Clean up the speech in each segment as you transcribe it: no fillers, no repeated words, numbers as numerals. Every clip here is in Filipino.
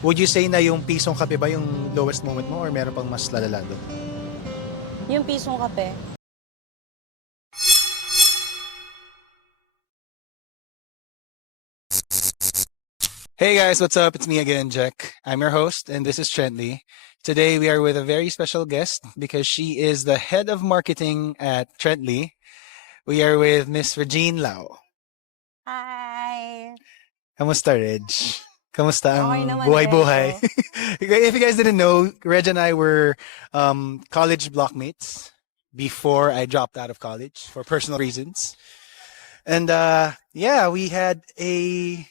Would you say na yung pisong kape ba yung lowest moment mo or meron pang mas lalala doon? Yung pisong kape. Hey guys, what's up? It's me again, Jack. I'm your host, and this is Trentley. Today we are with a very special guest because she is the head of marketing at Trentley. We are with Miss Regine Lau. Hi! Kamusta, Reg? Kamusta Okay ang naman, buhay-buhay? Rejo. If you guys didn't know, Reg and I were college blockmates before I dropped out of college for personal reasons. And yeah, we had a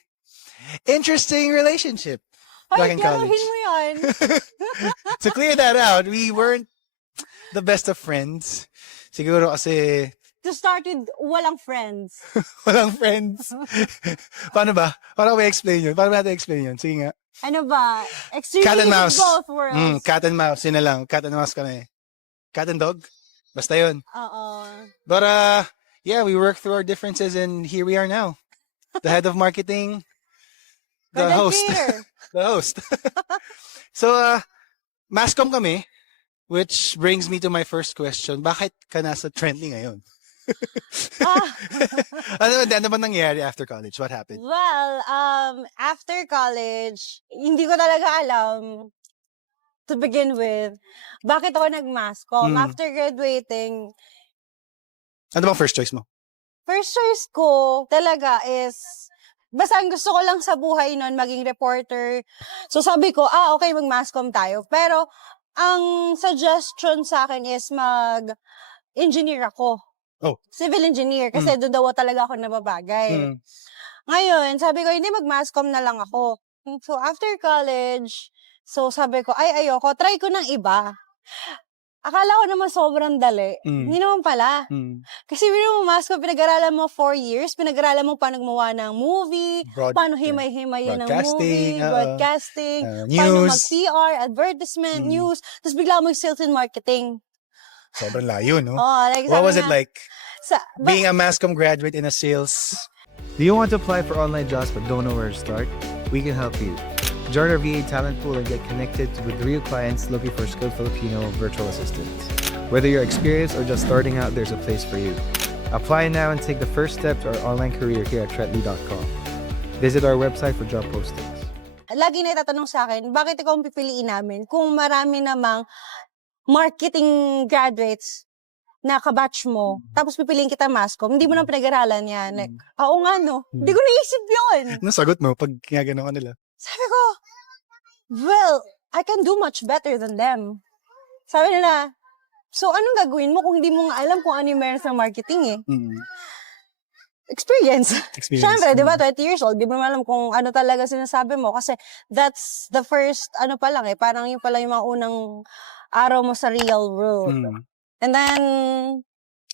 interesting relationship back Ay, in college. klaruhin mo yan. To clear that out, we weren't the best of friends. Siguro kasi To start with, walang friends. walang friends. Paano ba? Paano ba i-explain yun? Paano ba natin explain yun? Sige nga. Ano ba? Cat Extreme and mouse. both worlds. Cat and mouse. Yun na lang. Cat and mouse kami. Cat and dog? Basta yun. Oo. But yeah, we worked through our differences and here we are now. The head of marketing. The Content host. creator. The host. So, Mascom kami, which brings me to my first question. Bakit ka nasa Trentley ngayon? Ah, ano ba nangyari after college? What happened? well, after college, hindi ko talaga alam to begin with, bakit ako nag-masscom. Mm. After graduating, Ano bang first choice mo? first choice ko talaga is, basta ang gusto ko lang sa buhay nun, maging reporter. So sabi ko, okay, mag-masscom tayo. Pero, ang suggestion sa akin is mag-engineer ako. Oh. Civil engineer. Kasi doon daw talaga ako nababagay. Mm. Ngayon, sabi ko, hindi mag-masscom na lang ako. So, after college, so sabi ko, ayoko, try ko ng iba. Akala ko naman sobrang dali. Mm. Hindi naman pala. Mm. Kasi mo masscom, pinag-aralan mo 4 years, pinag-aralan mo paano gumawa ng movie, paano himay-himayin ng broadcasting, movie, broadcasting, news. paano mag-PR, advertisement, news, tapos bigla mo sales and marketing. Sobrang layo, no? Oh, like, What sabi was it nga, like Sa, being a Mascom graduate in a sales? Do you want to apply for online jobs but don't know where to start? We can help you. Join our VA talent pool and get connected with real clients looking for skilled Filipino virtual assistants. Whether you're experienced or just starting out, there's a place for you. Apply now and take the first step to our online career here at Tretley.com. Visit our website for job postings. lagi na itatanong sa akin, bakit ikaw ang pipiliin namin kung marami namang marketing graduates na kabatch mo, tapos pipiliin kita masscom, hindi mo nang pinag-aralan yan. Like, oo nga no, hindi ko naisip yun. Ano sagot mo pag ginagano ka nila? Sabi ko, well, I can do much better than them. Sabi nila, so anong gagawin mo kung hindi mo nga alam kung ano yung meron sa marketing eh? Experience. Siyempre, di ba, 20 years old, di mo naman alam kung ano talaga sinasabi mo. Kasi that's the first, ano pa lang eh, parang yun pala yung mga unang araw mo sa real world. And then,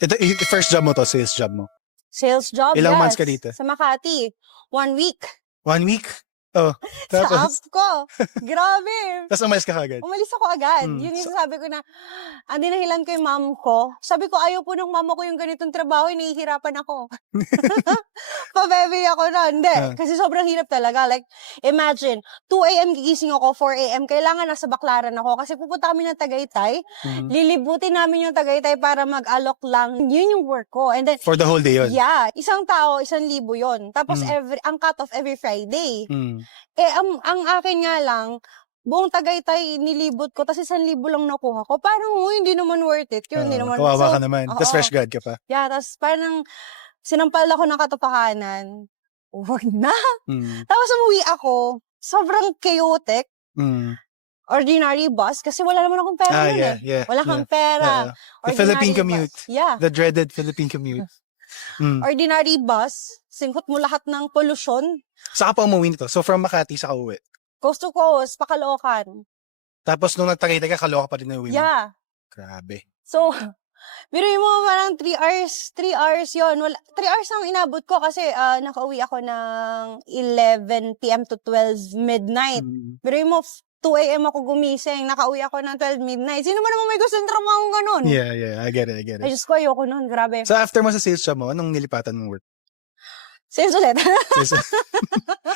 Ito, first job mo to, sales job mo. sales job, Ilang yes. months ka dito? Sa Makati. 1 week. 1 week? Oh. Sa app Tapos, ko. Grabe. tapos umalis ka kagad. Umalis ako agad. Yun yung sabi ko na, dinahilan ko yung mom ko. Sabi ko, ayaw po ng mama ko yung ganitong trabaho, nahihirapan ako. Pabebe ako na. Hindi. Kasi sobrang hirap talaga. Like, imagine, 2 a.m. gigising ako, 4 a.m. Kailangan nasa Baclaran ako. Kasi pupunta kami ng Tagaytay. Lilibutin namin yung Tagaytay para mag-alok lang. Yun yung work ko. And then, For the whole day yun? yeah, isang tao, 1,000 yun. Tapos, ang cut-off every Friday. Ang akin nga lang, buong Tagaytay nilibot ko, tapos 1,000 lang nakuha ko. Parang, hindi naman worth it. Yun, hindi naman. Kawawa ka naman. Tapos oo. fresh grad ka pa. Yeah, tapos parang sinampal ako ng katapakanan. Wag na. Tapos umuwi ako, sobrang chaotic. Ordinary bus, kasi wala naman akong pera nun eh. Yeah. Wala kang pera. The Ordinary Philippine bus. commute. Yeah. The dreaded Philippine commute. Ordinary bus, singkot mo lahat ng pollution. Saan ka pa umuwi nito? So from Makati sa uwi. Coast to coast, Pakalokan. Tapos nung nagtakita ka, Kaloka pa rin na uwi mo? Yeah. Grabe. So, biruin mo parang 3 hours yun. 3 hours ang inabot ko kasi nakauwi ako ng 11 p.m. to 12 midnight. Biruin mo, 2 a.m. ako gumising, nakauwi ako ng 12 midnight. Sino ba naman may gusto ng trabaho ganun? Yeah, I get it. Ay, Diyos ko, ayoko nun, grabe. So after mo sa sales job mo, anong nilipatan mong work? Sales ulit. Sales.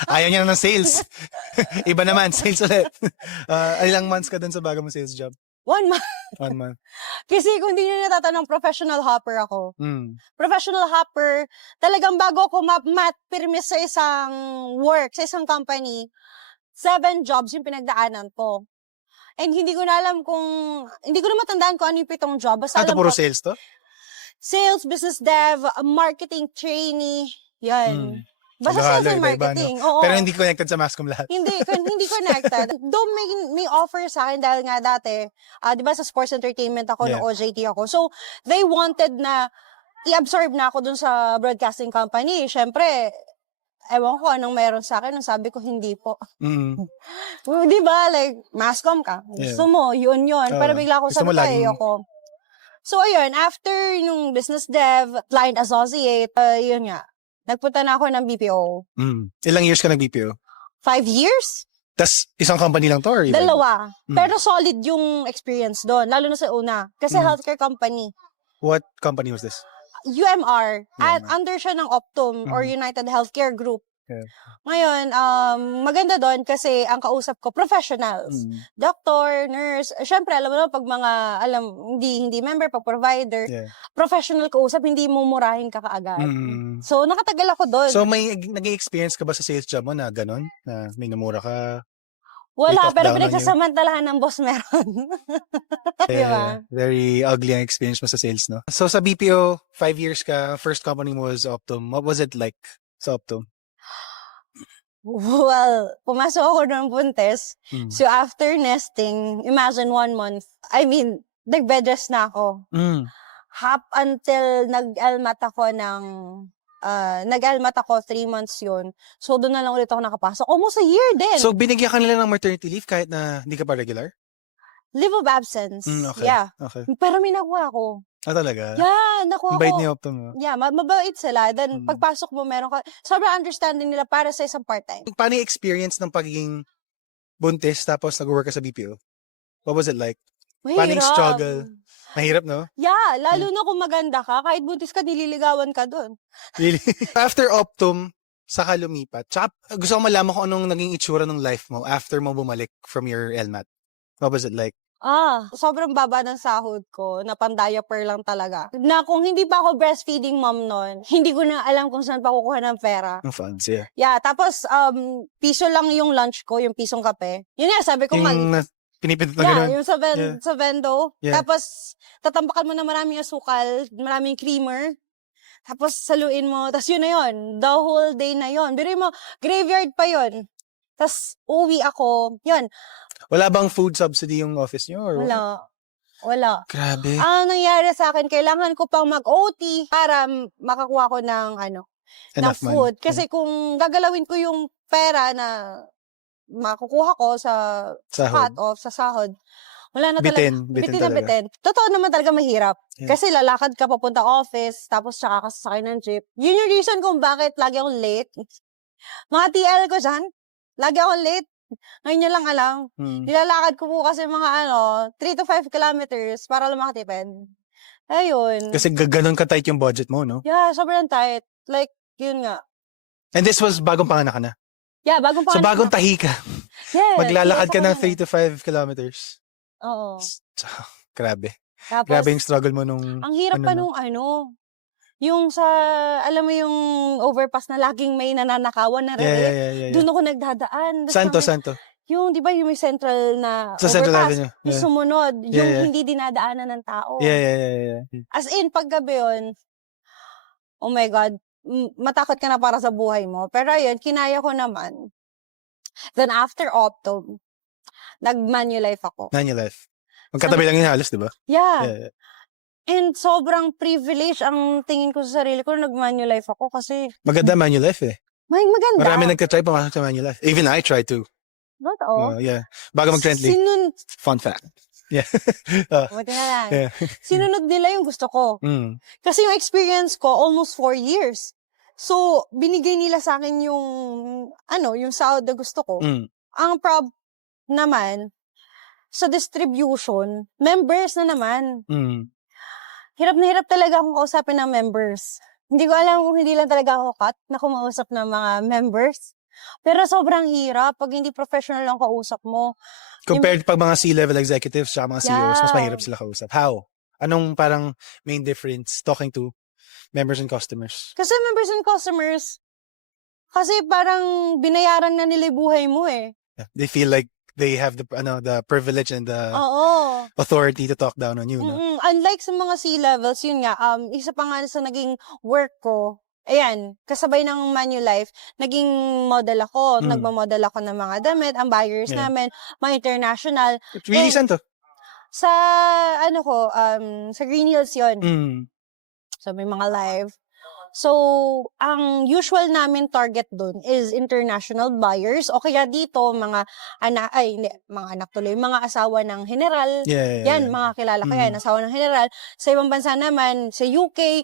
Ayaw niya na ng sales. Iba naman, sales ulit. Ilang months ka dun sa bago mo sales job? 1 month. 1 month. Kasi kung hindi nyo natatanong, professional hopper ako. Mm. Professional hopper, talagang bago ako pirmis sa isang work, sa isang company, 7 jobs yung pinagdaanan ko. And hindi ko na matandaan kung ano yung 7 job. Basta Ito alam puro ko, sales to? sales, business dev, marketing trainee, yan. Basta Halo-halo, sales and iba-iba, marketing. no? Oo. Pero hindi connected sa Mascom lahat. Hindi connected. Though may offer sa akin dahil nga dati, di ba sa sports entertainment ako, Yeah. no OJT ako. So, they wanted na i-absorb na ako dun sa broadcasting company. Siyempre, ewan ko anong meron sa akin. Nung sabi ko, hindi po. Mm. Di ba? Like, Mascom ka. Gusto mo, yun. Pero bigla ko gusto mo sabi ko, laging- ayoko. So, ayun, after yung business dev, client associate, yun nga, nagpunta na ako ng BPO. Mm. Ilang years ka nag-BPO? 5 years? Tas isang company lang to or iba? Dalawa. Mm. Pero solid yung experience doon, lalo na sa una. Kasi healthcare company. What company was this? UMR. At UMR. under siya ng Optum or United Healthcare Group. Yeah. Ngayon, maganda doon kasi ang kausap ko, professionals. Doctor, nurse. Syempre, alam mo na, pag mga, hindi member, pag provider, Yeah. professional kausap, hindi mo murahin ka kaagad. Mm. So, nakatagal ako doon. So may naging experience ka ba sa sales job mo na ganon? Na minumura ka? Wala, take off pero down on you. pinagsasamantalahan ng boss meron. Di ba? Very ugly ang experience mo sa sales, no? So sa BPO, 5 years ka, first company mo was Optum. What was it like sa Optum? Well, pumasok ako ng buntes. Mm. So, after nesting, imagine 1 month. I mean, nag-bed rest na ako. Mm. Up until nag-elmat ako 3 months yun. So, doon na lang ulit ako nakapasok. Almost a year din. So binigyan ka nila ng maternity leave kahit na hindi ka pa regular? Leave of absence. Okay. Yeah. Okay. Pero may nakuha ako. Talaga? Yeah, nakuha Ang bait ko. ni Optum, no? Yeah, mabait sila. Then, Mm. pagpasok mo, meron ka, sobrang understanding nila para sa isang part-time. Paano yung experience ng pagiging buntis tapos nag-work ka sa BPO? What was it like? Paano yung Mahirap. struggle? Mahirap, no? Yeah, lalo na kung maganda ka, kahit buntis ka, nililigawan ka doon. Really? After Optum, saka lumipat. Tsaka gusto ko malaman kung anong naging itsura ng life mo after mo bumalik from your LMAT. What was it like? Sobrang baba ng sahod ko, na pan-diaper lang talaga. Na kung hindi pa ako breastfeeding mom noon, hindi ko na alam kung saan pa kukuha ng pera. Ng funds, yeah. Yeah, tapos piso lang yung lunch ko, yung pisong kape. Yun nga, sabi ko Yung pinipindot na gano'n. yung sa vendo. Yeah. Tapos, tatambakan mo na maraming asukal, maraming creamer. Tapos, saluin mo. Tapos, yun na yun. The whole day na yun. Biro mo, graveyard pa yun. Tapos, uwi ako. Yun. Wala bang food subsidy yung office nyo? Or Wala. Grabe. Ang nangyari sa akin, kailangan ko pang mag-OT para makakuha ko ng, ng Enough money. food. Kasi kung gagalawin ko yung pera na makukuha ko sa Sahod. cut-off, sa sahod, wala na talaga. Bitin na talaga. bitin. Totoo naman talaga mahirap. Yeah. Kasi lalakad ka papunta office, tapos tsaka ka sasakay ng jeep. Yun yung reason kung bakit lagi akong late. Mga TL ko dyan, lagi akong late. Ngayon nyo lang alam. Nilalakad ko po kasi mga 3 to 5 kilometers para lang makatipid. Ayun. Kasi ganon ka-tight yung budget mo, no? Yeah, sobrang tight. Like, yun nga. And this was bagong panganak ka na. Yeah, bagong So panganak bagong na- tahi ka. Yeah, Maglalakad ka hirap ng ako 3 to 5 kilometers. Oo. Grabe. Tapos, Grabe yung struggle mo nung... ang hirap ano, pa no? nung yung sa, alam mo yung overpass na laging may nananakawan na rin. Yeah. Doon ako nagdadaan. Tas Santo, sabi- Santo. Yung, di ba, yung may central na Sa Central overpass, Avenue. yung Yeah. sumunod, yung Yeah. hindi dinadaanan ng tao. Yeah. As in, paggabi yun, oh my God, matakot ka na para sa buhay mo. Pero ayun, kinaya ko naman. Then after Optum, nag-Manulife ako. Manulife. Magkatabi lang yung halos, di ba? Yeah. Yeah. And sobrang privilege ang tingin ko sa sarili ko nung nag-Manulife ako kasi Maganda Manulife eh. maganda. Marami nagka-try pumasok sa Manulife. Even I tried to. Totoo. Yeah. Bago mag-Trently. Fun fact. Yeah. Buti na lang. Yeah. Sinunod nila yung gusto ko. Kasi yung experience ko, almost 4 years. So, binigay nila sa akin yung, yung sahod na gusto ko. Ang naman, sa distribution, members na naman. Hirap na hirap talaga akong kausapin ng members. Hindi ko alam kung hindi lang talaga ako cut na kumausap ng mga members. Pero sobrang hirap pag hindi professional ang kausap mo. Compared pag mga C-level executives sa mga CEOs, mas Yeah. mahirap sila kausap. How? Anong parang main difference talking to members and customers? Kasi members and customers, kasi parang binayaran na nila yung buhay mo eh. They feel like they have the privilege and the Oo. authority to talk down on you, no? Unlike sa mga C-levels, yun nga, isa pa nga sa naging work ko, ayan, kasabay ng Manulife, naging model ako, nagmamodel ako ng mga damit, ang buyers Yeah. namin, mga international. It's really saan to? Sa, sa Green Hills yun. So, may mga live. So, ang usual namin target dun is international buyers o kaya dito, mga anak tuloy, mga asawa ng general. Yeah. Yan, mga kilala ko yan, asawa ng general. Sa ibang bansa naman, sa UK,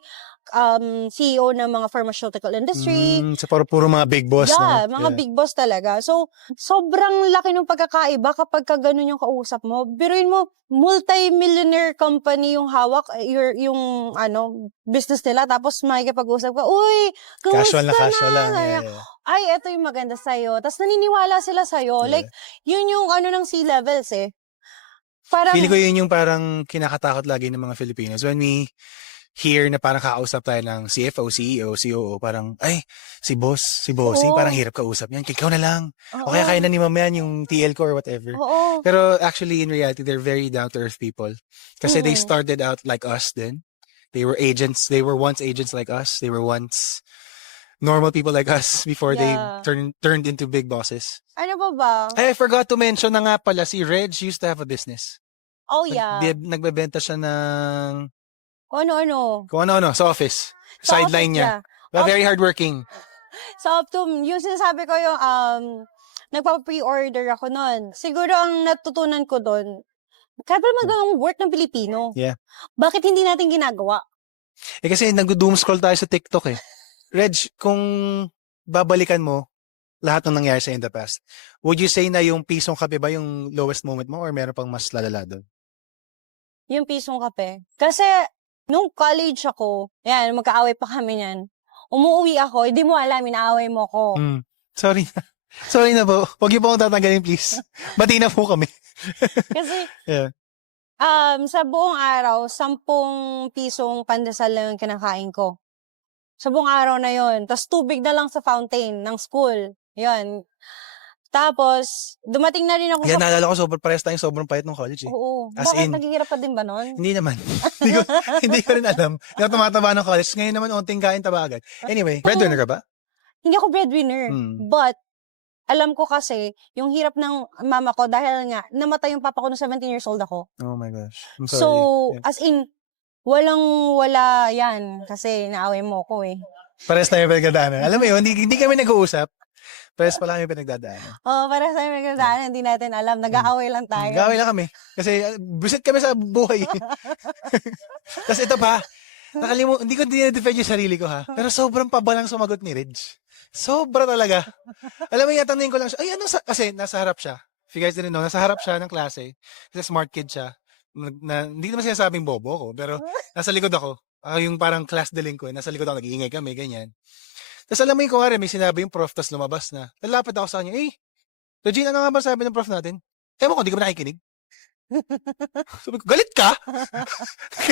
CEO ng mga pharmaceutical industry. So, puro mga big boss, Yeah, no? mga big boss talaga. So, sobrang laki ng pagkakaiba kapag ka ganun yung kausap mo. Biruin mo, multi-millionaire company yung hawak, yung business nila, tapos makikipag-usap ka, uy, Casual kumusta na casual lang. na? Yeah. Ay, eto yung maganda sa'yo. Tapos naniniwala sila sa'yo. Yeah. Like, yun yung ng C-levels eh. Parang, Feeling ko yun yung parang kinakatakot lagi ng mga Filipinos. When we hear na parang kakausap tayo ng CFO, CEO, COO, parang, ay, si bossing, Oo. parang hirap kausap yan. Ikaw na lang. oo, O kaya kaya na ni mama yan, yung TL ko or whatever. Oo. Pero actually, in reality, they're very down-to-earth people. Kasi they Mm-mm. started out like us then. They were agents. They were once agents like us. They were once normal people like us before they Yeah. turned into big bosses. Ano pa ba? Ay, I forgot to mention na nga pala, si Reg used to have a business. Oh, yeah. Nagbebenta siya ng Ano? kung ano-ano sa office. Sa Sideline office niya. Well, Off- very hardworking. So, yung sinasabi ko yung, nagpa-pre-order ako nun. Siguro ang natutunan ko dun, kaya pala magagang work ng Pilipino. Yeah. Bakit hindi natin ginagawa? Eh kasi nag-doom scroll tayo sa TikTok eh. Reg, kung babalikan mo lahat ng nangyari sa in the past, would you say na yung pisong kape ba yung lowest moment mo or meron pang mas lalala doon? Yung pisong kape. Kasi, nung college ako, yan, magkaaway pa kami yan. Umuwi ako, hindi mo alam, inaaway mo ko. Sorry na. Sorry na po. Huwag niyo po akong tatanggalin, please. Bati na po kami. Kasi, Yeah. sa buong araw, 10 pisong pandesal lang yung kinakain ko. Sa buong araw na yon. Tapos tubig na lang sa fountain ng school. Yan. Tapos, dumating na rin ako Yan, naalala ko, parehas tayong sobrang payat ng college eh. Oo. As Bakit in- naghihirap ka din ba nun? Hindi naman. hindi ko rin alam. Hindi ako tumataba ng college. Ngayon naman, unting kain taba agad. Anyway, breadwinner ka ba? Hindi ako breadwinner. But, alam ko kasi, yung hirap ng mama ko, dahil nga, namatay yung papa ko nung 17 years old ako. Oh my gosh. I'm sorry. So, Yeah. as in, wala yan. Kasi naaway mo ko eh. Parehas tayo pinagdadaanan. Alam mo yun, hindi kami nag-uusap. Parehas pala kami pinagdadaanan. Para sa mga hindi natin alam. Nag-aaway lang tayo. Gawin lang kami. Kasi busit kami sa buhay. Tapos ito pa, hindi ko dinedefend yung sarili ko ha. Pero sobrang pabalang sumagot ni Reg. Sobra talaga. Alam mo, yatanungin ko lang siya. Ay, kasi nasa harap siya. If you guys didn't know, nasa harap siya ng klase. Kasi smart kid siya. Hindi naman sinasabing bobo ko, pero nasa likod ako. Ako yung parang class delinquent. Nasa likod ako, nag-iingay kami, ganyan. Tapos alam mo yung kuwari, may sinabi yung prof, tapos lumabas na. Lalapit ako sa kanya, Regine, ano nga ba sabi ng prof natin? Ewan ko, hindi ka ba nakikinig? Sabi ko, galit ka?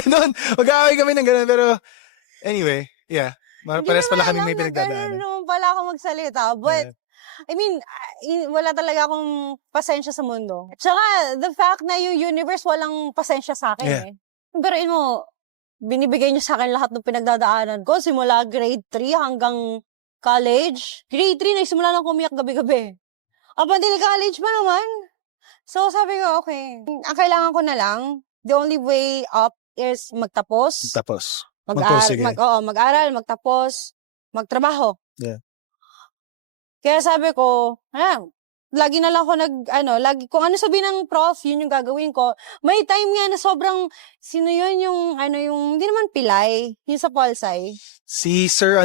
Ganon. Mag-aaway kami ng ganon. Pero, anyway, yeah. Parehas pala kami may pinagdadaanan. Ganun pala ako magsalita. But, I mean, wala talaga akong pasensya sa mundo. Tsaka, the fact na yung universe walang pasensya sa akin eh. Pero mo, binibigay niyo sa akin lahat ng pinagdadaanan ko. Simula grade 3 hanggang college. Grade 3, nagsimula lang kumiyak gabi-gabi. Up until college pa naman. So, sabi ko, okay. Ang kailangan ko na lang, the only way up is magtapos. Tapos, Mag-aral, mag-aral, magtapos, magtrabaho. Yeah. Kaya sabi ko, lagi na lang ako kung ano sabihin ng prof, yun yung gagawin ko. May time nga na sobrang, sino yun yung, hindi naman pilay, yung sa Polsai. si Sir,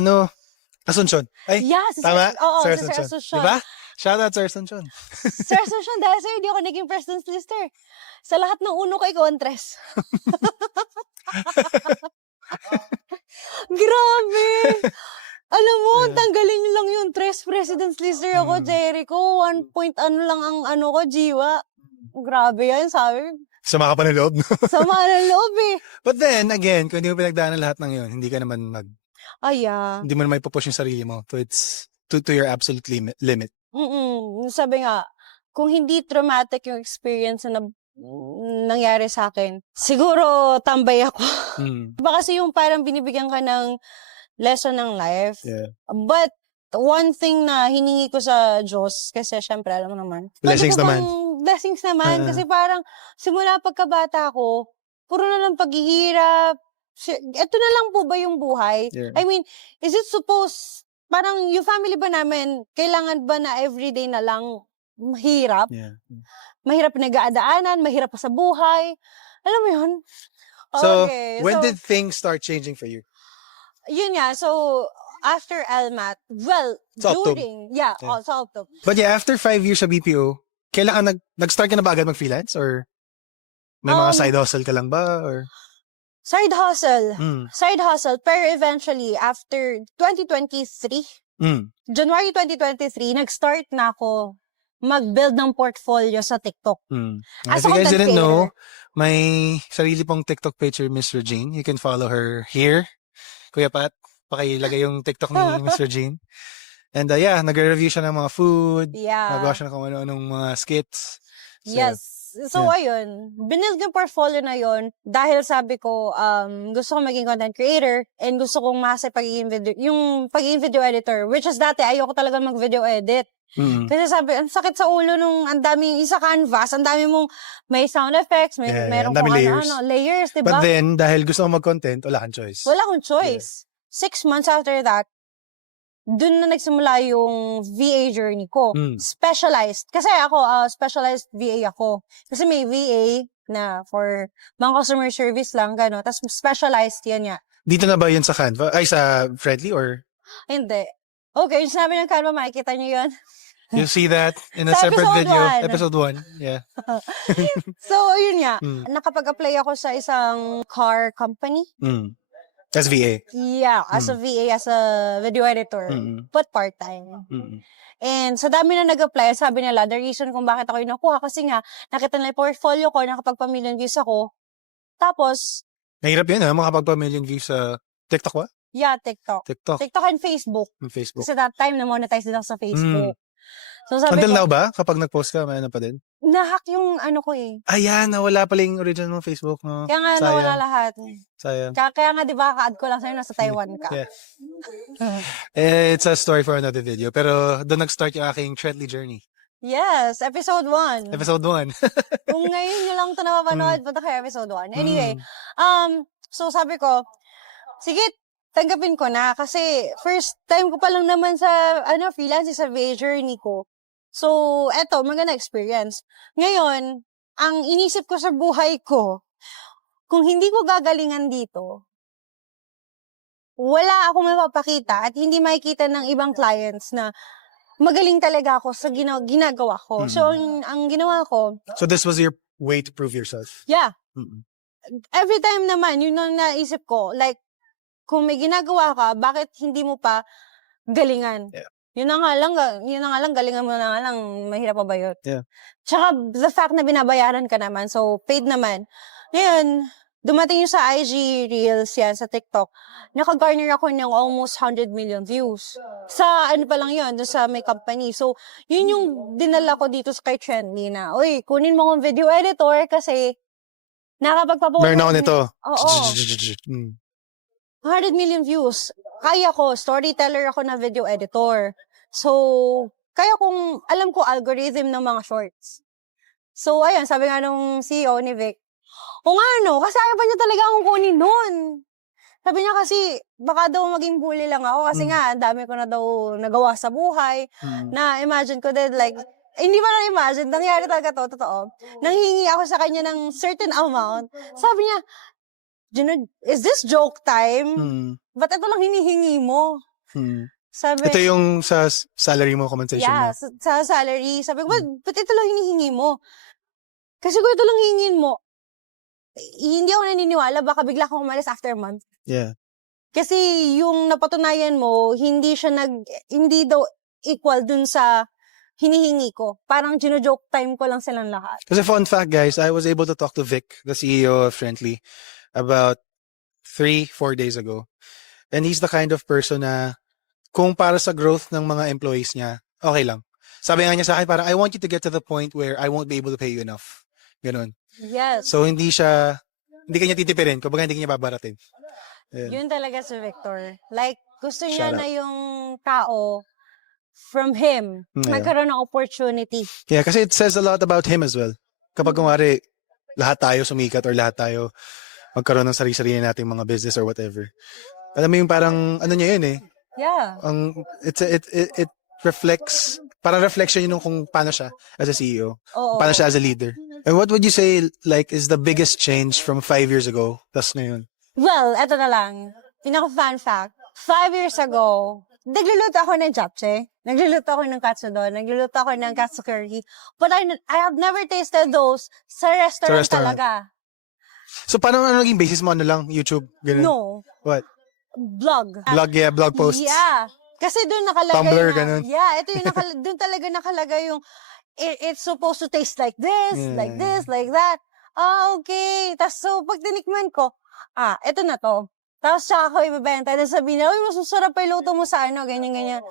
Asuncion. Ay, Yeah, tama? Oo, Sir si Sir Asuncion. Asuncion. Diba? Shout out Sir Asuncion. Sir Asuncion, dahil sa'yo, hindi ako naging president's lister. Sa lahat ng uno ko, ikaw ang tres. Grabe! Alam mo, tanggalin niyo lang yung tres president's lister ako, Jericho. 1 point ano lang ang ano ko, jiwa. Grabe yan, sabi. Sama ka pa ng loob. Sama ng loob eh. But then, again, kung hindi mo pinagdaanan lahat ng yun, hindi ka naman Ay, hindi mo naman ipupush yung sarili mo to your absolute limit. Sabi nga, kung hindi traumatic yung experience na nangyari sa akin, siguro tambay ako. Baka kasi yung parang binibigyan ka ng lesson ng life. Yeah. But, one thing na hiningi ko sa Diyos, kasi syempre, alam mo naman. Blessings naman. Blessings naman. Kasi parang, simula pagkabata ko, puro na lang paghihirap. Ito na lang po ba yung buhay? Yeah. I mean, is it supposed, parang yung family ba namin, kailangan ba na everyday na lang mahirap? Yeah. Mahirap pinag-aadaanan, mahirap pa sa buhay. Alam mo yun? So, Okay, when so, did things start changing for you? yun nga, so, after LMAT, well, Sa Optum. during, Yeah. sa Optum. But yeah, after 5 years sa BPO, kailan ka nag-start ka na ba agad mag-freelance? Or may mga side hustle ka lang ba? Or Side hustle, pero eventually, after 2023, January 2023, nag-start na ako mag-build ng portfolio sa TikTok. If As you a guys content didn't know, creator. may sarili pong TikTok page si Miss Regine. You can follow her here. Kuya Pat, pakilagay yung TikTok ni Miss Regine. And yeah, nag-review siya ng mga food. Yeah. Nagawa siya ng kung ano-anong mga skits. So, Yes. So, ayun. Binuild yung portfolio na yon dahil sabi ko, gusto kong maging content creator and gusto kong masa pagiging video editor. Which is dati, ayoko talaga mag-video edit. Kasi sabi, ang sakit sa ulo nung ang daming isa canvas, ang dami mong may sound effects, meron ang dami kung layers. layers, diba? But then, dahil gusto mo mag-content, wala kang choice. Wala akong choice. 6 months after that, dun na nagsimula yung VA journey ko. Specialized. Kasi ako, specialized VA ako. Kasi may VA na for mga customer service lang, gano'n. Tapos specialized yan nga. Dito na ba yun sa Canva? Ay, sa Friendly or? Hindi. Okay, yung sinabi ng Canva, makikita nyo yun. You see that in a Sa separate episode video? 1. Episode 1. Yeah. So, yun nga. Nakapag-apply ako sa isang car company. As VA. Yeah, as a VA, as a video editor. But part-time. And sa dami na nag-apply, sabi nila, the reason kung bakit ako yung nakuha, kasi nga, nakita nila yung portfolio ko, nakapagpa-million views ako. Tapos, Mahirap yun, ha? Makapagpa-million views sa TikTok ba? yeah, TikTok. TikTok. And Facebook. Facebook. Kasi that time, na-monetize din ako sa Facebook. So sabi Until ko, now ba? Kapag nag-post ka, may ano pa din? nahack yung ano ko eh. Ayan, nawala pala yung original ng Facebook. No? Kaya nga, Sayang. nawala lahat. Sayang. Kaya nga, di ba, ka-add ko lang sa'yo, nasa Taiwan ka. Yeah. It's a story for another video. Pero doon nag-start yung aking Trendy journey. Yes, episode 1. Episode 1. Kung ngayon nyo lang ito napapanood, punta kayo episode 1. Anyway, so sabi ko, sige, tanggapin ko na kasi first time ko pa lang naman sa freelance sa VA journey ko. So, eto, maganda experience. Ngayon, ang inisip ko sa buhay ko, kung hindi ko gagalingan dito, wala akong mapapakita at hindi makikita ng ibang clients na magaling talaga ako sa ginagawa ko. So, ang ginawa ko, So this was your way to prove yourself? yeah. Every time naman, yun ang naisip ko, like, kung may ginagawa ka, bakit hindi mo pa galingan? Yeah. Yun na nga lang, galingan mo na nga lang, mahirap pa ba yun? Yeah. Tsaka, the fact na binabayaran ka naman, so, paid naman. Ngayon, dumating yung sa IG Reels yan, sa TikTok, nakagarner ako ng almost 100 million views. Sa, ano pa lang yun, doon sa may company. So, yun yung dinala ko dito sa kay Trendy na, uy, kunin mo akong video editor kasi, nakapagpapawa. Meron ako nito. Oo. 100 million views. Kaya ko, storyteller ako na video editor. So, kaya kong, alam ko algorithm ng mga shorts. So, ayun, sabi nga nung CEO ni Vic, o nga no, kasi ayaw pa niya talaga akong kunin nun. Sabi niya kasi, baka daw maging bully lang ako kasi nga, ang dami ko na daw nagawa sa buhay. Na imagine ko din, like, hindi ba na-imagine, nangyari talaga to, totoo. Nanghingi ako sa kanya ng certain amount. Sabi niya, Junod, is this joke time? Ba't ito lang hinihingi mo? Sabi, Ito yung sa salary mo, compensation yeah, mo. sa salary. Sabi ko, ba't ito lang hinihingi mo? Kasi kung ito lang hingin mo, hindi ako naniniwala, baka bigla kang umalis after a month. Yeah. Kasi yung napatunayan mo, hindi daw equal dun sa hinihingi ko. Parang gino-joke time ko lang silang lahat. Kasi fun fact, guys, I was able to talk to Vic, the CEO of Friendly, about 3-4 days ago. And he's the kind of person na kung para sa growth ng mga employees niya, okay lang. Sabi nga niya sa akin, parang, I want you to get to the point where I won't be able to pay you enough. Ganun. Yes. So, hindi kanya titipirin. Kumbaga, hindi kanya babaratin. Yeah. Yun talaga si Victor. Like, gusto niya Shout out. na yung tao from him Yeah. nagkaroon ng opportunity. Yeah, kasi it says a lot about him as well. Kapag kumari, lahat tayo sumikat or lahat tayo magkaroon ng sarili-sarili nating mga business or whatever. Alam mo yung parang, ano niya yun eh. Yeah. It reflects, parang reflection yun kung paano siya as a CEO. Oo. Paano siya as a leader. And what would you say, like, is the biggest change from 5 years ago? Tas ngayon. Well, eto na lang. Pinaka-fun fact. 5 years ago, nagluluto ako ng japchae. Nagluluto ako ng katsudon. Nagluluto ako ng katsukuri. But I have never tasted those sa restaurant, restaurant. talaga. So, paano naging basis mo? Ano lang? YouTube? Ganun? No. What? Vlog. Blog posts? Yeah. Kasi doon nakalagay Tumblr, na, ganun. yeah, ito yung doon talaga nakalagay yung, it's supposed to taste like this, like this, like that. Ah, okay. Tapos, so, pag tinikman ko, ito na to. Tapos, siya ako ibibenta. Tapos sabihin niya, uy, mas masarap pa yung luto mo sa ano, ganyan, ganyan.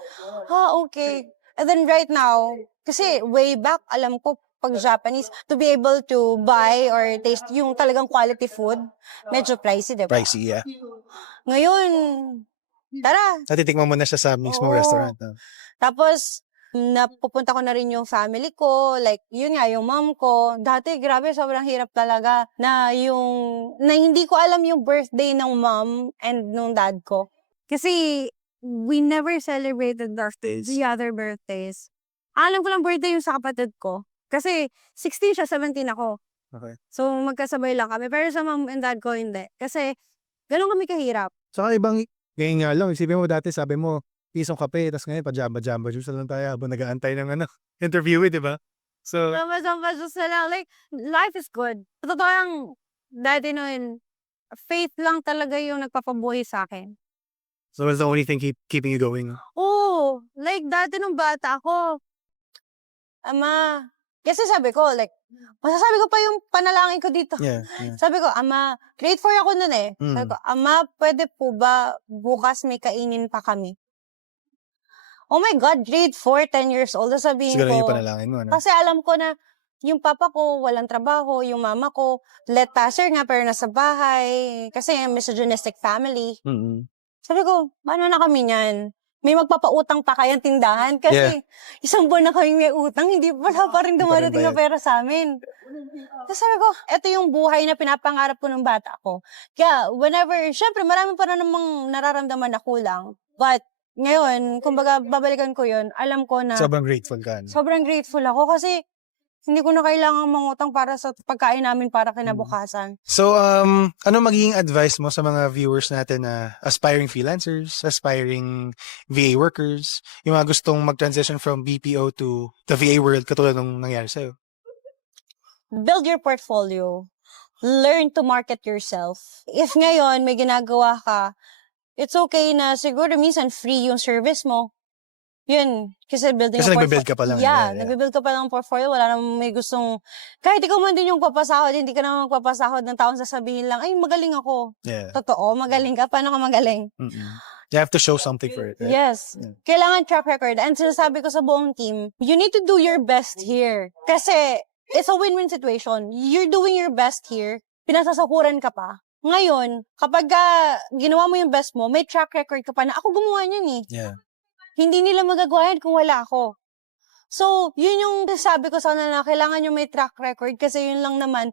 Okay. And then right now, kasi way back, alam ko, pag Japanese, to be able to buy or taste yung talagang quality food, medyo pricey, diba? Pricey, yeah. Ngayon, tara. Natitikman mo na siya sa mismong Oo. restaurant. Tapos, napupunta ko na rin yung family ko, like, yun nga, yung mom ko. Dati, grabe, sobrang hirap talaga na hindi ko alam yung birthday ng mom and nung dad ko. Kasi, we never celebrated the other birthdays. Alam ko lang birthday yung sa kapatid ko. Kasi, 16 siya, 17 ako. Okay. So, magkasabay lang kami. Pero sa mom and dad ko, hindi. Kasi, ganun kami kahirap. Saka ibang, ngayon nga lang, isipin mo dati, sabi mo, pisong kape, tapos ngayon, pajamba-jamba juice na lang tayo habang nag-aantay ng interview, di ba? So, Sama-sama na lang. Like, life is good. Totoo lang, dati noon, faith lang talaga yung nagpapabuhay sa akin. so what's the only thing keeping you going? Oo, like, dati nung bata ako, Ama, kasi sabi ko, like, masasabi ko pa yung panalangin ko dito. Yeah. Sabi ko, Ama, grade 4 ako nun eh. Mm. Sabi ko, Ama, pwede po ba bukas may kainin pa kami? Oh my God, grade 4, 10 years old. Sabihin Siguro ko, yung panalangin mo, ano? kasi alam ko na yung papa ko walang trabaho, yung mama ko let passer nga pero nasa bahay. Kasi misogynistic family. Mm-mm. Sabi ko, paano na kami niyan? May magpapautang pa kayang tindahan? Kasi isang buwan na kami may utang, wala pa rin dumarating na pera sa amin. Tapos sabi ko, eto yung buhay na pinapangarap ko ng bata ko. Kaya whenever, syempre marami pa na namang nararamdaman na kulang. But ngayon, kumbaga babalikan ko yun, alam ko na Sobrang grateful ka. No? sobrang grateful ako kasi hindi ko na kailangan mangutang para sa pagkain namin para kinabukasan. So, ano magiging advice mo sa mga viewers natin na aspiring freelancers, aspiring VA workers, yung mga gustong mag-transition from BPO to the VA world katulad nung nangyari sa'yo? Build your portfolio. Learn to market yourself. If ngayon may ginagawa ka, it's okay na siguro minsan free yung service mo. Yun. Kasi building Kasi a nagbe-build ka pa lang. Yeah, nagbe-build ka pa lang ng portfolio. Wala namang may gustong, kahit ikaw man din yung papasahod, hindi ka naman magpapasahod ng taong sasabihin lang, ay, magaling ako. Yeah. Totoo, magaling ka. Paano ka magaling? Mm-mm. You have to show something for it. Right? Yes. Yeah. Kailangan track record. And sinasabi ko sa buong team, you need to do your best here. Kasi, it's a win-win situation. You're doing your best here, pinasasahuran ka pa. Ngayon, kapag ginawa mo yung best mo, may track record ka pa na ako gumawa niyan eh. Yeah. Hindi nila magagawa yan kung wala ako. So, yun yung sabi ko sana na kailangan nyo may track record kasi yun lang naman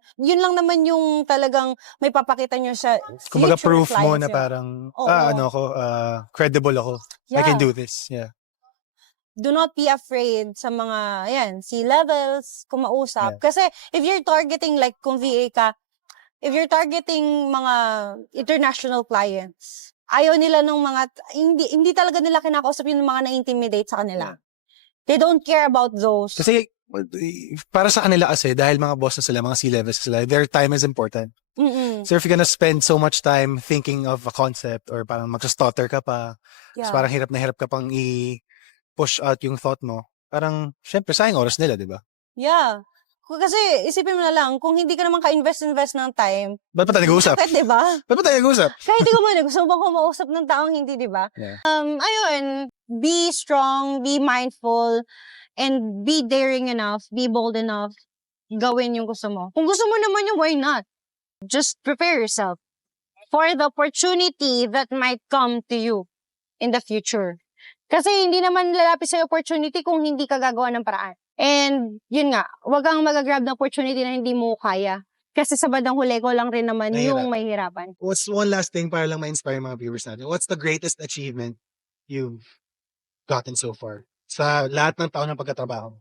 yung talagang may papakita nyo sa Kumbaga future proof mo na clients nyo. parang, Oo. credible ako. I Yeah. can do this. Yeah. Do not be afraid sa mga, C-levels, kumausap. Kasi if you're targeting, like kung VA ka, if you're targeting mga international clients, ayaw nila ng mga, hindi talaga nila kinakausap yung mga na-intimidate sa kanila. They don't care about those. Kasi, para sa kanila kasi, dahil mga boss na sila, mga C-levels sila, their time is important. Mm-mm. So if you're gonna spend so much time thinking of a concept or parang magsa-stutter ka pa, tapos Yeah. parang hirap na hirap ka pang i-push out yung thought mo, parang syempre sayang oras nila, di ba? Yeah. Kasi isipin mo na lang, kung hindi ka naman ka-invest ng time, Ba't pa tayo nag-uusap? bakit, di ba? Ba't pa tayo nag-uusap? Kahit di ko man, gusto mo ba kumausap ng taong hindi, di ba? Yeah. Ayun, be strong, be mindful, and be daring enough, be bold enough, gawin yung gusto mo. Kung gusto mo naman yung, why not? Just prepare yourself for the opportunity that might come to you in the future. Kasi hindi naman lalapit sa opportunity kung hindi ka gagawa ng paraan. And yun nga, wag kang magagrab ng opportunity na hindi mo kaya. Kasi sa bandang huli ko lang rin naman yung mahihirapan. What's one last thing para lang ma-inspire mga viewers natin? What's the greatest achievement you've gotten so far? Sa lahat ng taon ng pagkatrabaho.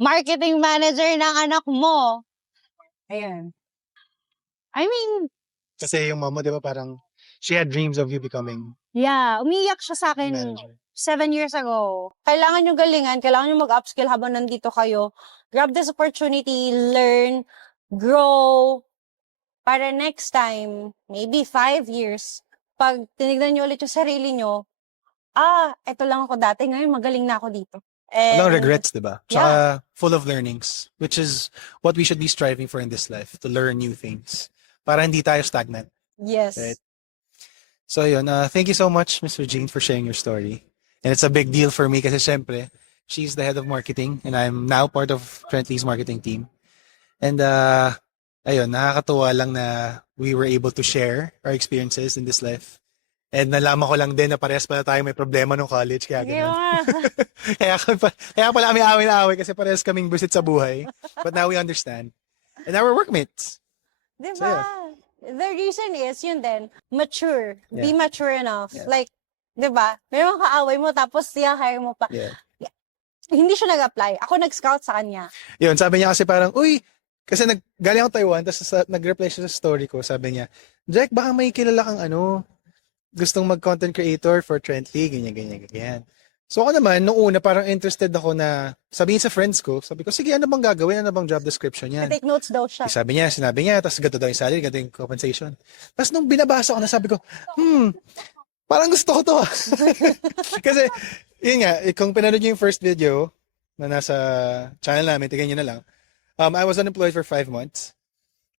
Marketing manager ng anak mo. Ayan. I mean, Kasi yung mama, di ba, parang she had dreams of you becoming yeah, umiyak siya sa akin manager. 7 years ago. Kailangan yung galingan, kailangan yung mag-upskill habang nandito kayo. Grab this opportunity, learn, grow, para next time, maybe 5 years, pag tinignan nyo ulit yung sarili nyo, eto lang ako dati, ngayon magaling na ako dito. Walang And, regrets, di ba? Tsaka full of learnings, which is what we should be striving for in this life, to learn new things. Para hindi tayo stagnant. yes. Right. So yun, thank you so much, Miss Regine, for sharing your story. And it's a big deal for me kasi syempre, she's the head of marketing and I'm now part of Trently's marketing team. And ayun, nakakatuwa lang na we were able to share our experiences in this life. And nalaman ko lang din na parehas pala tayo may problema nung college, kaya ganun. Yeah. kaya pala kami away-away kasi parehas kaming busit sa buhay. But now we understand. And now we're workmates. Diba? So, yeah. The reason is, yun din, mature. Be Yeah. mature enough. Yeah. Like, diba? May mga kaaway mo, tapos hire mo pa. Yeah. Hindi siya nag-apply. Ako nag-scout sa kanya. Yun, sabi niya kasi parang, uy, kasi galing ako Taiwan, tapos nag-reply siya sa story ko, sabi niya, Jack, baka may kilala kang gustong mag-content creator for Trently, ganyan. So ako naman, nung una, parang interested ako na sabihin sa friends ko, sabi ko, sige, ano bang gagawin? Ano bang job description yan? Take notes daw siya. Sinabi niya, tapos ganito daw yung salary, ganito yung compensation. Tapos nung binabasa ko na, sabi ko, parang gusto ko to. Kasi, yun nga, kung pinanood niyo yung first video na nasa channel namin, tignan niyo na lang. I was unemployed for 5 months.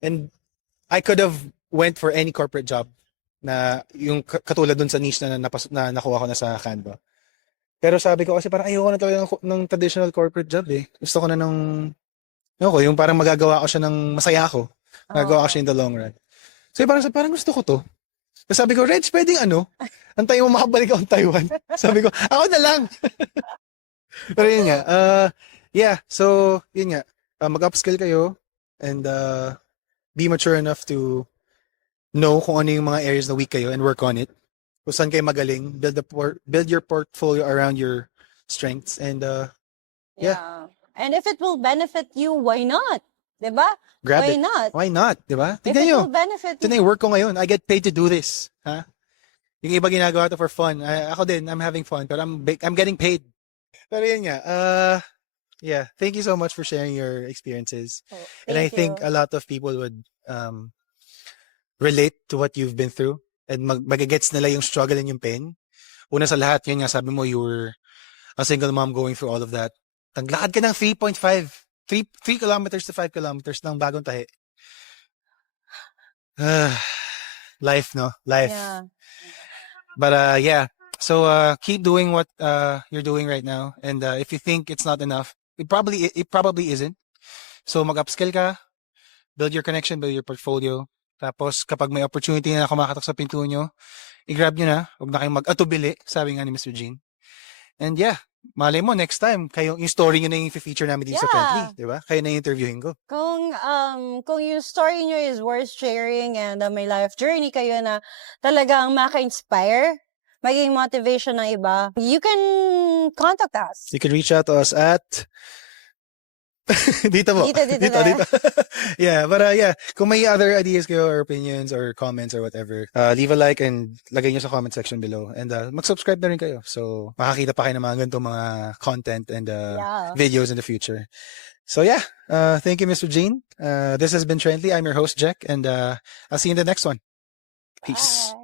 And I could have went for any corporate job na yung katulad dun sa niche na nakuha ko na sa Canva. Pero sabi ko kasi parang ayoko na talaga ng traditional corporate job eh. Gusto ko na yung parang magagawa ko siya ng masaya ako. Magagawa ko siya in the long run. So parang gusto ko to. Tapos sabi ko, Reg, pwedeng antayin mo makabalik akong Taiwan. Sabi ko, ako na lang. Pero yun nga, yeah, so yun nga, mag-upskill kayo and be mature enough to know kung ano yung mga areas na weak kayo and work on it. Kung saan kayo magaling, build your portfolio around your strengths and yeah. And if it will benefit you, why not? Diba? Grab Why it. not? Why not? Diba? If Tignan it nyo. will benefit Ito na yung work ko ngayon. I get paid to do this. Ha? Yung iba ginagawa to for fun. Ako din, I'm having fun, but I'm getting paid. Pero yun nga, yeah, thank you so much for sharing your experiences. And I think a lot of people would relate to what you've been through and magagets nila yung struggle and yung pain. Una sa lahat, yun nga, sabi mo, you were a single mom going through all of that. Naglakad ka ng 3 kilometers to 5 kilometers ng bagong tahi. Life, no? Life. Yeah. But yeah, so keep doing what you're doing right now. And if you think it's not enough, it probably isn't. So mag-upskill ka, build your connection, build your portfolio. Tapos kapag may opportunity na kumakatok sa pinto nyo, i-grab nyo na. Huwag na kayong mag-atubili, sabi nga ni Ms. Regine. And yeah, malay mo, next time, yung story nyo na yung feature namin dito sa Trently. Diba? Kayo na yung interviewin ko. Kung yung story nyo is worth sharing and may life journey kayo na talagang maka-inspire, maging motivation ng iba, you can contact us. You can reach out to us at dito po. Dito. Yeah, but yeah, kung may other ideas kayo or opinions or comments or whatever, leave a like and lagay nyo sa comment section below. And mag-subscribe na rin kayo. So, makakita pa kayo ng mga ganitong mga content and videos in the future. So yeah, thank you, Mr. Jean. This has been Trendly. I'm your host, Jack, and I'll see you in the next one. Peace. Bye.